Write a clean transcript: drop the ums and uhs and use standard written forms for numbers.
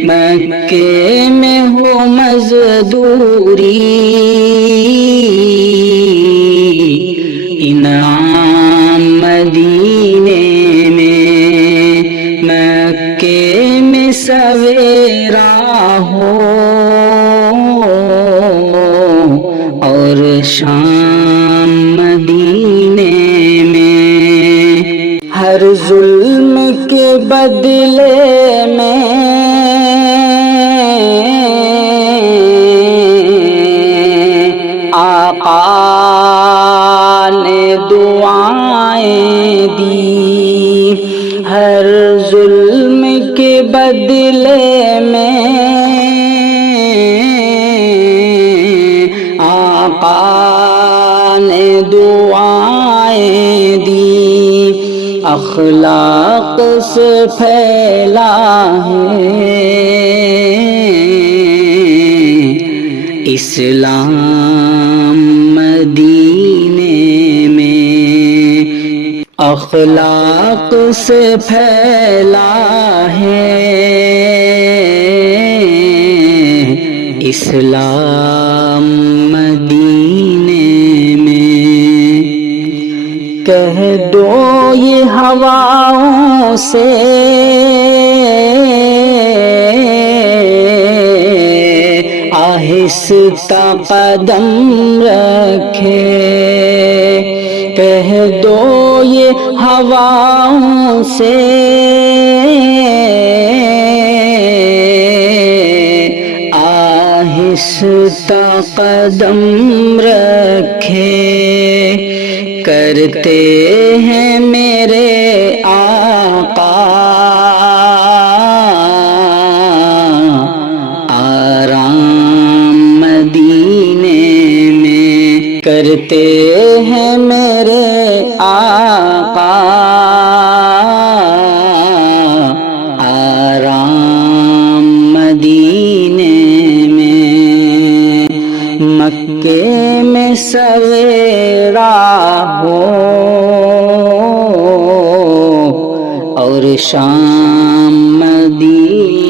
مکے میں ہو مزدوری، انعام مدینے میں، مکے میں سویرا ہو اور شام مدینے میں، ہر ظلم کے بدلے میں آقا نے دعائیں دی، ہر ظلم کے بدلے میں آقا نے دعائیں دی، اخلاق سے پھیلا ہے اسلام مدینے میں، اخلاق سے پھیلا ہے اسلام مدینے میں۔ کہہ دو یہ ہواؤں سے آہستہ قدم رکھے، کہہ دو یہ ہواؤں سے آہستہ قدم رکھے، کرتے ہیں میرے آقا آرام مدینے میں، کرتے ہیں میرے آقا آرام مدینے میں، مکے میں سویرا ہو اور شام مدینے